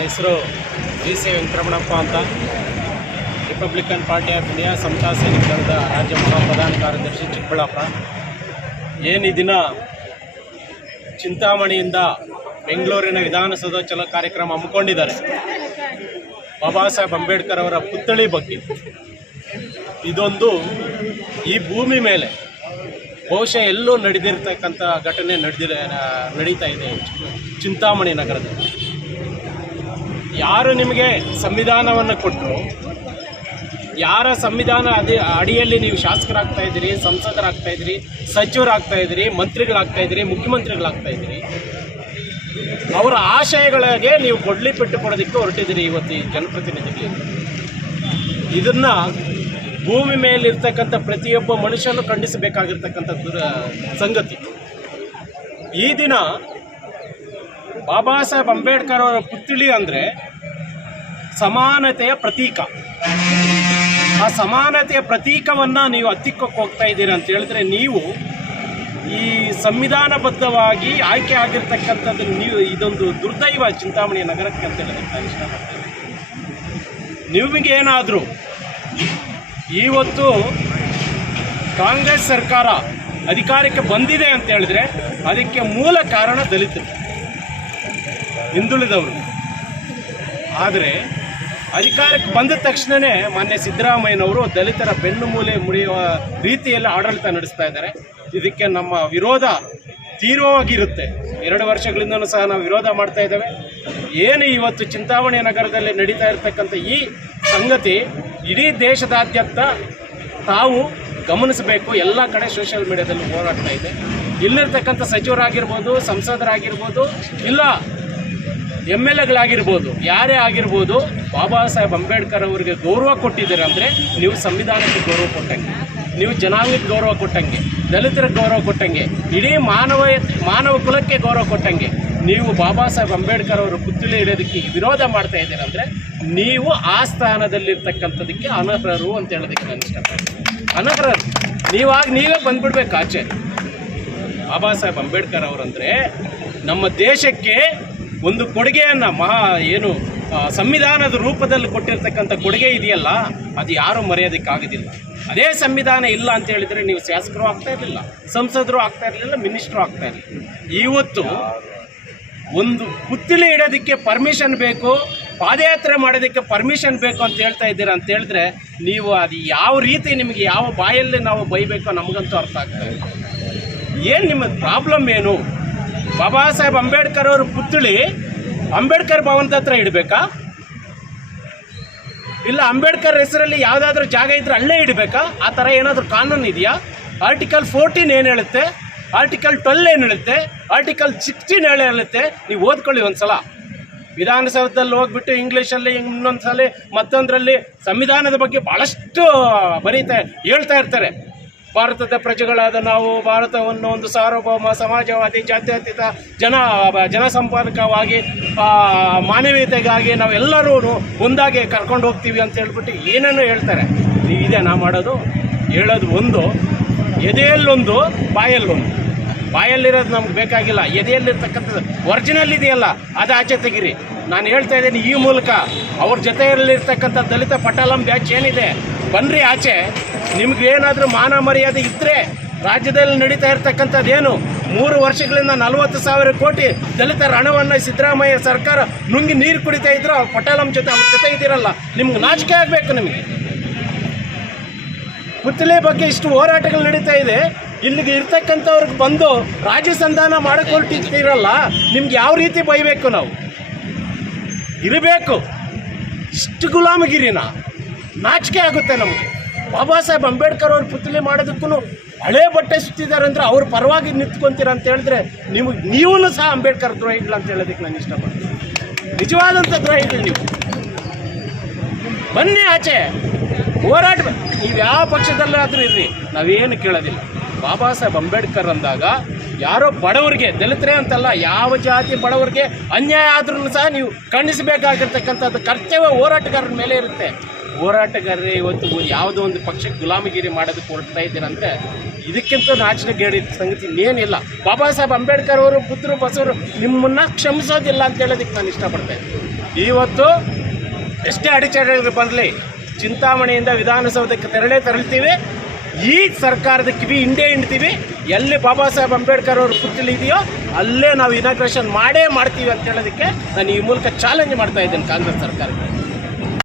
ನನ್ನ ಹೆಸರು G C Venkataramanappa ಅಂತ Republican party of India Samata Sainik ದಳದ ರಾಜ್ಯ ಪ್ರಧಾನ ಕಾರ್ಯದರ್ಶಿ ಚಿಕ್ಕಬಳ್ಳಾಪುರ ಏನು ದಿನ ಚಿಂತಾಮಣಿಯಿಂದ ಬೆಂಗಳೂರಿನ ವಿಧಾನಸೌಧ ಚಲ ಕಾರ್ಯಕ್ರಮ ಹಮ್ಮಿಕೊಂಡಿದ್ದಾರೆ ಬಾಬಾ ಸಾಹೇಬ್ ಅಂಬೇಡ್ಕರ್ ಅವರ ಪುತ್ಥಳಿ ಬಗ್ಗೆ ಇದೊಂದು ಈ ಭೂಮಿ ಮೇಲೆ ಬಹುಶಃ ಎಲ್ಲೂ ನಡೆದಿರ್ತಕ್ಕಂಥ ಘಟನೆ ನಡೆದಿರ ನಡೀತಾ ಇದೆ ಚಿಂತಾಮಣಿ ನಗರದಲ್ಲಿ ಯಾರು ನಿಮಗೆ ಸಂವಿಧಾನವನ್ನು ಕೊಟ್ಟರು ಯಾರ ಸಂವಿಧಾನ ಅದೇ ಅಡಿಯಲ್ಲಿ ನೀವು ಶಾಸಕರಾಗ್ತಾ ಇದ್ದೀರಿ ಸಂಸದರಾಗ್ತಾ ಇದ್ದೀರಿ ಸಚಿವರಾಗ್ತಾ ಇದ್ದೀರಿ ಮಂತ್ರಿಗಳಾಗ್ತಾ ಇದ್ದೀರಿ ಮುಖ್ಯಮಂತ್ರಿಗಳಾಗ್ತಾ ಇದ್ದೀರಿ ಅವರ ಆಶಯಗಳಿಗೆ ನೀವು ಕೊಡ್ಲಿ ಪೆಟ್ಟು ಕೊಡೋದಕ್ಕೆ ಹೊರಟಿದ್ದೀರಿ ಇವತ್ತು ಈ ಜನಪ್ರತಿನಿಧಿಗಳಿಗೆ ಇದನ್ನು ಭೂಮಿ ಮೇಲಿರ್ತಕ್ಕಂಥ ಪ್ರತಿಯೊಬ್ಬ ಮನುಷ್ಯನೂ ಖಂಡಿಸಬೇಕಾಗಿರ್ತಕ್ಕಂಥ ಸಂಗತಿ ಈ ದಿನ ಬಾಬಾ ಸಾಹೇಬ್ ಅಂಬೇಡ್ಕರ್ ಅವರ ಪುತ್ಥಳಿ ಅಂದರೆ ಸಮಾನತೆಯ ಪ್ರತೀಕ ಆ ಸಮಾನತೆಯ ಪ್ರತೀಕವನ್ನು ನೀವು ಹತ್ತಿಕ್ಕಕ್ಕೆ ಹೋಗ್ತಾ ಇದ್ದೀರಾ ಅಂತ ಹೇಳಿದ್ರೆ ನೀವು ಈ ಸಂವಿಧಾನಬದ್ಧವಾಗಿ ಆಯ್ಕೆ ಆಗಿರ್ತಕ್ಕಂಥದ್ದು ನೀವು ಇದೊಂದು ದುರ್ದೈವ ಚಿಂತಾಮಣಿಯ ನಗರಕ್ಕೆ ಅಂತ ಹೇಳೋದಕ್ಕೆ ನಾನು ಇಷ್ಟಪಡ್ತೇನೆ ನಿಮಗೇನಾದರೂ ಇವತ್ತು ಕಾಂಗ್ರೆಸ್ ಸರ್ಕಾರ ಅಧಿಕಾರಕ್ಕೆ ಬಂದಿದೆ ಅಂತ ಹೇಳಿದ್ರೆ ಅದಕ್ಕೆ ಮೂಲ ಕಾರಣ ದಲಿತರು ಹಿಂದುಳಿದವರು ಆದರೆ ಅಧಿಕಾರಕ್ಕೆ ಬಂದ ತಕ್ಷಣವೇ ಮಾನ್ಯ ಸಿದ್ದರಾಮಯ್ಯನವರು ದಲಿತರ ಬೆನ್ನುಮೂಲೆ ಮುಡಿಯುವ ರೀತಿಯಲ್ಲಿ ಆಡಳಿತ ನಡೆಸ್ತಾ ಇದ್ದಾರೆ ಇದಕ್ಕೆ ನಮ್ಮ ವಿರೋಧ ತೀವ್ರವಾಗಿರುತ್ತೆ ಎರಡು ವರ್ಷಗಳಿಂದಲೂ ಸಹ ನಾವು ವಿರೋಧ ಮಾಡ್ತಾ ಇದ್ದೇವೆ ಏನು ಇವತ್ತು ಚಿಂತಾಮಣಿ ನಗರದಲ್ಲಿ ನಡೀತಾ ಇರತಕ್ಕಂಥ ಈ ಸಂಗತಿ ಇಡೀ ದೇಶದಾದ್ಯಂತ ತಾವು ಗಮನಿಸಬೇಕು ಎಲ್ಲ ಕಡೆ ಸೋಷಿಯಲ್ ಮೀಡಿಯಾದಲ್ಲಿ ಹೋರಾಡ್ತಾ ಇದೆ ಇಲ್ಲಿರ್ತಕ್ಕಂಥ ಸಚಿವರಾಗಿರ್ಬೋದು ಸಂಸದರಾಗಿರ್ಬೋದು ಇಲ್ಲ ಎಮ್ ಎಲ್ ಎಗಳಾಗಿರ್ಬೋದು ಯಾರೇ ಆಗಿರ್ಬೋದು ಬಾಬಾ ಸಾಹೇಬ್ ಅಂಬೇಡ್ಕರ್ ಅವರಿಗೆ ಗೌರವ ಕೊಟ್ಟಿದ್ದೀರ ಅಂದರೆ ನೀವು ಸಂವಿಧಾನಕ್ಕೆ ಗೌರವ ಕೊಟ್ಟಂಗೆ ನೀವು ಜನಾಂಗಕ್ಕೆ ಗೌರವ ಕೊಟ್ಟಂಗೆ ದಲಿತರಿಗೆ ಗೌರವ ಕೊಟ್ಟಂಗೆ ಇಡೀ ಮಾನವ ಮಾನವ ಕುಲಕ್ಕೆ ಗೌರವ ಕೊಟ್ಟಂಗೆ ನೀವು ಬಾಬಾ ಸಾಹೇಬ್ ಅಂಬೇಡ್ಕರ್ ಅವರು ಪುತ್ಥಳಿ ಇಡೋದಕ್ಕೆ ವಿರೋಧ ಮಾಡ್ತಾ ಇದ್ದೀರ ಅಂದರೆ ನೀವು ಆ ಸ್ಥಾನದಲ್ಲಿರ್ತಕ್ಕಂಥದಕ್ಕೆ ಅನರ್ಹರು ಅಂತ ಹೇಳೋದಕ್ಕೆ ನಾನು ಇಷ್ಟಪಡ್ತೀನಿ ಅನರ್ಹರು ನೀವಾಗ ನೀವೇ ಬಂದ್ಬಿಡ್ಬೇಕು ಆಚೆ ಬಾಬಾ ಸಾಹೇಬ್ ಅಂಬೇಡ್ಕರ್ ಅವರಂದರೆ ನಮ್ಮ ದೇಶಕ್ಕೆ ಒಂದು ಕೊಡುಗೆಯನ್ನು ಮಹಾ ಏನು ಸಂವಿಧಾನದ ರೂಪದಲ್ಲಿ ಕೊಟ್ಟಿರ್ತಕ್ಕಂಥ ಕೊಡುಗೆ ಇದೆಯಲ್ಲ ಅದು ಯಾರೂ ಮರೆಯೋದಕ್ಕಾಗೋದಿಲ್ಲ ಅದೇ ಸಂವಿಧಾನ ಇಲ್ಲ ಅಂತ ಹೇಳಿದರೆ ನೀವು ಶಾಸಕರು ಆಗ್ತಾ ಇರಲಿಲ್ಲ ಸಂಸದರು ಆಗ್ತಾ ಇರಲಿಲ್ಲ ಮಿನಿಸ್ಟ್ರು ಆಗ್ತಾ ಇರಲಿಲ್ಲ ಇವತ್ತು ಒಂದು ಪುತ್ತಿಲಿ ಇಡೋದಕ್ಕೆ ಪರ್ಮಿಷನ್ ಬೇಕು ಪಾದಯಾತ್ರೆ ಮಾಡೋದಕ್ಕೆ ಪರ್ಮಿಷನ್ ಬೇಕು ಅಂತ ಹೇಳ್ತಾ ಇದ್ದೀರಾ ಅಂತ ಹೇಳಿದ್ರೆ ನೀವು ಅದು ಯಾವ ರೀತಿ ನಿಮಗೆ ಯಾವ ಬಾಯಲ್ಲಿ ನಾವು ಬೈಬೇಕೋ ನಮಗಂತೂ ಅರ್ಥ ಆಗ್ತಾ ಇಲ್ಲ ಏನು ನಿಮ್ಮದು ಪ್ರಾಬ್ಲಮ್ ಏನು ಬಾಬಾ ಸಾಹೇಬ್ ಅಂಬೇಡ್ಕರ್ ಅವರು ಪುತ್ಥಳಿ ಅಂಬೇಡ್ಕರ್ ಭವನದ ಹತ್ರ ಇಡಬೇಕಾ ಇಲ್ಲ ಅಂಬೇಡ್ಕರ್ ಹೆಸರಲ್ಲಿ ಯಾವುದಾದ್ರೂ ಜಾಗ ಇದ್ರೆ ಅಲ್ಲೇ ಇಡಬೇಕಾ ಆ ಥರ ಏನಾದರೂ ಕಾನೂನು ಇದೆಯಾ ಆರ್ಟಿಕಲ್ ಫೋರ್ಟೀನ್ ಏನು ಹೇಳುತ್ತೆ ಆರ್ಟಿಕಲ್ ಟ್ವೆಲ್ ಏನು ಹೇಳುತ್ತೆ ಆರ್ಟಿಕಲ್ ಸಿಕ್ಸ್ಟೀನ್ ಏನು ಹೇಳುತ್ತೆ ನೀವು ಓದ್ಕೊಳ್ಳಿ ಒಂದ್ಸಲ ಸಲ ವಿಧಾನಸೌಧದಲ್ಲಿ ಹೋಗ್ಬಿಟ್ಟು ಇಂಗ್ಲೀಷಲ್ಲಿ ಇನ್ನೊಂದು ಸಲ ಮತ್ತೊಂದರಲ್ಲಿ ಸಂವಿಧಾನದ ಬಗ್ಗೆ ಭಾಳಷ್ಟು ಬರೀತಾ ಹೇಳ್ತಾ ಇರ್ತಾರೆ ಭಾರತದ ಪ್ರಜೆಗಳಾದ ನಾವು ಭಾರತವನ್ನು ಒಂದು ಸಾರ್ವಭೌಮ ಸಮಾಜವಾದಿ ಜಾತ್ಯತೀತ ಜನ ಜನಸಂಪರ್ಕವಾಗಿ ಮಾನವೀಯತೆಗಾಗಿ ನಾವೆಲ್ಲರೂ ಒಂದಾಗಿ ಕರ್ಕೊಂಡು ಹೋಗ್ತೀವಿ ಅಂತ ಹೇಳ್ಬಿಟ್ಟು ಏನೇನೋ ಹೇಳ್ತಾರೆ ಇದೆ ನಾ ಮಾಡೋದು ಹೇಳೋದು ಒಂದು ಎದೆಯಲ್ಲೊಂದು ಬಾಯಲ್ಲೊಂದು ಬಾಯಲ್ಲಿರೋದು ನಮ್ಗೆ ಬೇಕಾಗಿಲ್ಲ ಎದೆಯಲ್ಲಿರ್ತಕ್ಕಂಥದ್ದು ಒರಿಜಿನಲ್ ಇದೆಯಲ್ಲ ಅದು ಆಚೆ ತೆಗಿರಿ ನಾನು ಹೇಳ್ತಾ ಇದ್ದೀನಿ ಈ ಮೂಲಕ ಅವ್ರ ಜೊತೆಯಲ್ಲಿರ್ತಕ್ಕಂಥ ದಲಿತ ಪಟಾಲಂ ಬ್ಯಾಚ್ ಏನಿದೆ ಬನ್ನಿರಿ ಆಚೆ ನಿಮಗೇನಾದರೂ ಮಾನ ಮರ್ಯಾದೆ ಇದ್ದರೆ ರಾಜ್ಯದಲ್ಲಿ ನಡೀತಾ ಇರ್ತಕ್ಕಂಥದ್ದೇನು ಮೂರು ವರ್ಷಗಳಿಂದ ನಲವತ್ತು ಸಾವಿರ ಕೋಟಿ ದಲಿತರ ಹಣವನ್ನು ಸಿದ್ದರಾಮಯ್ಯ ಸರ್ಕಾರ ನುಂಗಿ ನೀರು ಕುಡಿತಾ ಇದ್ರು ಅವ್ರು ಪಟಾಲಂ ಜೊತೆ ಅವ್ರ ಜೊತೆ ಇದ್ದೀರಲ್ಲ ನಿಮ್ಗೆ ನಾಚಿಕೆ ಆಗಬೇಕು ನಿಮಗೆ ಪುತ್ತಲೆ ಬಗ್ಗೆ ಇಷ್ಟು ಹೋರಾಟಗಳು ನಡೀತಾ ಇದೆ ಇಲ್ಲಿಗೆ ಇರ್ತಕ್ಕಂಥವ್ರಿಗೆ ಬಂದು ರಾಜ್ಯ ಸಂಧಾನ ಇರಲ್ಲ ನಿಮ್ಗೆ ಯಾವ ರೀತಿ ಬೈಬೇಕು ನಾವು ಇರಬೇಕು ಇಷ್ಟು ಗುಲಾಮಗಿರಿನಾ ನಾಚಿಕೆ ಆಗುತ್ತೆ ನಮಗೆ ಬಾಬಾ ಸಾಹೇಬ್ ಅಂಬೇಡ್ಕರ್ ಅವ್ರ ಪುತ್ಲಿ ಮಾಡೋದಕ್ಕೂ ಹಳೆ ಬಟ್ಟೆ ಸುತ್ತಿದ್ದಾರೆ ಅಂದರೆ ಅವ್ರ ಪರವಾಗಿ ನಿಂತ್ಕೊಂತೀರ ಅಂತ ಹೇಳಿದ್ರೆ ನಿಮಗೆ ನೀವೂ ಸಹ ಅಂಬೇಡ್ಕರ್ ದ್ರೋಹಿಗಳು ಅಂತ ಹೇಳೋದಕ್ಕೆ ನಾನು ಇಷ್ಟಪಡ್ತೀನಿ ನಿಜವಾದಂಥ ದ್ರೋಹಿಗಳು ನೀವು ಬನ್ನಿ ಆಚೆ ಹೋರಾಟ ನೀವು ಯಾವ ಪಕ್ಷದಲ್ಲಾದರೂ ಇರ್ರಿ ನಾವೇನು ಕೇಳೋದಿಲ್ಲ ಬಾಬಾ ಸಾಹೇಬ್ ಅಂಬೇಡ್ಕರ್ ಅಂದಾಗ ಯಾರೋ ಬಡವರಿಗೆ ದಲಿತರೇ ಅಂತಲ್ಲ ಯಾವ ಜಾತಿ ಬಡವರಿಗೆ ಅನ್ಯಾಯ ಆದ್ರೂ ಸಹ ನೀವು ಖಂಡಿಸಬೇಕಾಗಿರ್ತಕ್ಕಂಥದ್ದು ಕರ್ತವ್ಯ ಹೋರಾಟಗಾರರ ಮೇಲೆ ಇರುತ್ತೆ ಹೋರಾಟಗಾರರೇ ಇವತ್ತು ಯಾವುದೋ ಒಂದು ಪಕ್ಷಕ್ಕೆ ಗುಲಾಮಗಿರಿ ಮಾಡೋದಕ್ಕೆ ಹೊರಡ್ತಾ ಇದ್ದೀರ ಅಂದರೆ ಇದಕ್ಕಿಂತ ನಾಚಿಕೆಗೇಡಿದ ಸಂಗತಿ ಇನ್ನೇನಿಲ್ಲ ಬಾಬಾ ಸಾಹೇಬ್ ಅಂಬೇಡ್ಕರ್ ಅವರು ಬುದ್ಧರು ಬಸವರು ನಿಮ್ಮನ್ನು ಕ್ಷಮಿಸೋದಿಲ್ಲ ಅಂತ ಹೇಳೋದಕ್ಕೆ ನಾನು ಇಷ್ಟಪಡ್ತೇನೆ ಇವತ್ತು ಎಷ್ಟೇ ಅಡಚಣೆಗಳು ಬರಲಿ ಚಿಂತಾಮಣಿಯಿಂದ ವಿಧಾನಸೌಧಕ್ಕೆ ತೆರಳೇ ತೆರಳ್ತೀವಿ ಈ ಸರ್ಕಾರದ ಕಿವಿ ಹಿಂಡೆ ಹಿಂಡ್ತೀವಿ ಎಲ್ಲಿ ಬಾಬಾ ಸಾಹೇಬ್ ಅಂಬೇಡ್ಕರ್ ಅವರು ಪುತ್ರಲ್ಲಿ ಇದೆಯೋ ಅಲ್ಲೇ ನಾವು ಇನಾಗ್ರೇಷನ್ ಮಾಡೇ ಮಾಡ್ತೀವಿ ಅಂತ ಹೇಳೋದಕ್ಕೆ ನಾನು ಈ ಮೂಲಕ ಚಾಲೆಂಜ್ ಮಾಡ್ತಾ ಇದ್ದೇನೆ ಕಾಂಗ್ರೆಸ್ ಸರ್ಕಾರಕ್ಕೆ